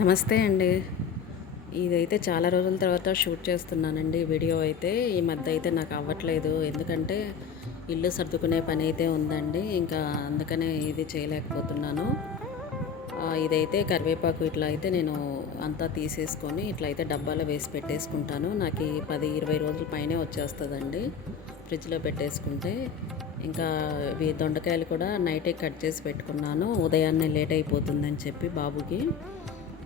నమస్తే అండి. ఇదైతే చాలా రోజుల తర్వాత షూట్ చేస్తున్నానండి వీడియో అయితే. ఈ మధ్య అయితే నాకు అవ్వట్లేదు. ఎందుకంటే ఇల్లు సర్దుకునే పని అయితే ఉందండి. ఇంకా అందుకనే ఇది చేయలేకపోతున్నాను. ఇదైతే కరివేపాకు ఇట్లా అయితే నేను అంతా తీసేసుకొని ఇట్లా అయితే డబ్బాలో వేసి పెట్టేసుకుంటాను. నాకు 10-20 రోజుల పైనే వచ్చేస్తుందండి ఫ్రిడ్జ్లో పెట్టేసుకుంటే. ఇంకా ఇవి దొండకాయలు కూడా నైటే కట్ చేసి పెట్టుకున్నాను, ఉదయాన్నే లేట్ అయిపోతుందని చెప్పి బాబుకి.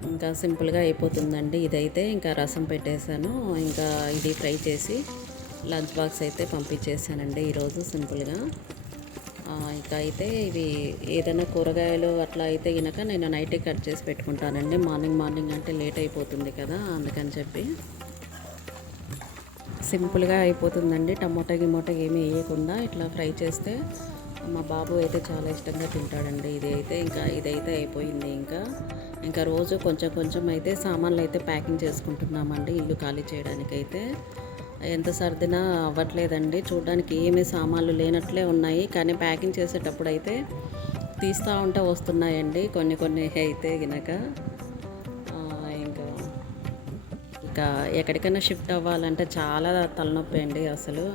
ఇంకా సింపుల్గా అయిపోతుందండి ఇదైతే. ఇంకా రసం పెట్టేశాను, ఇంకా ఇది ఫ్రై చేసి లంచ్ బాక్స్ అయితే పంపించేసానండి ఈరోజు సింపుల్గా. ఇంకా అయితే ఇవి ఏదైనా కూరగాయలు అట్లా అయితే కనుక నేను నైటే కట్ చేసి పెట్టుకుంటానండి. మార్నింగ్ అంటే లేట్ అయిపోతుంది కదా, అందుకని చెప్పి సింపుల్గా అయిపోతుందండి. టమోటా గిమోటా ఏమీ వేయకుండా ఇట్లా ఫ్రై చేస్తే మా బాబు అయితే చాలా ఇష్టంగా తింటాడండి. ఇదైతే అయిపోయింది. ఇంకా రోజు కొంచెం కొంచెం అయితే సామాన్లు అయితే ప్యాకింగ్ చేసుకుంటున్నామండి ఇల్లు ఖాళీ చేయడానికైతే. ఎంత సర్దినా అవ్వట్లేదండి. చూడడానికి ఏమీ సామాన్లు లేనట్లే ఉన్నాయి, కానీ ప్యాకింగ్ చేసేటప్పుడు అయితే తీస్తూ ఉంటే వస్తున్నాయండి కొన్ని అయితే గినక. ఇంకా ఇంకా ఎక్కడికైనా షిఫ్ట్ అవ్వాలంటే చాలా తలనొప్పి అండి అసలు.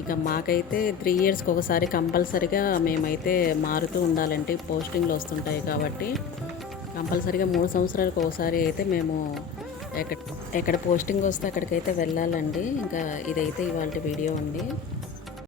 ఇక మాకైతే 3 ఇయర్స్కి ఒకసారి కంపల్సరిగా మేమైతే మారుతూ ఉండాలంటే పోస్టింగ్లు వస్తుంటాయి కాబట్టి కంపల్సరిగా 3 సంవత్సరాలకు ఒకసారి అయితే మేము ఎక్కడ పోస్టింగ్ వస్తే అక్కడికైతే వెళ్ళాలండి. ఇంకా ఇదైతే ఇవాళ వీడియో అండి.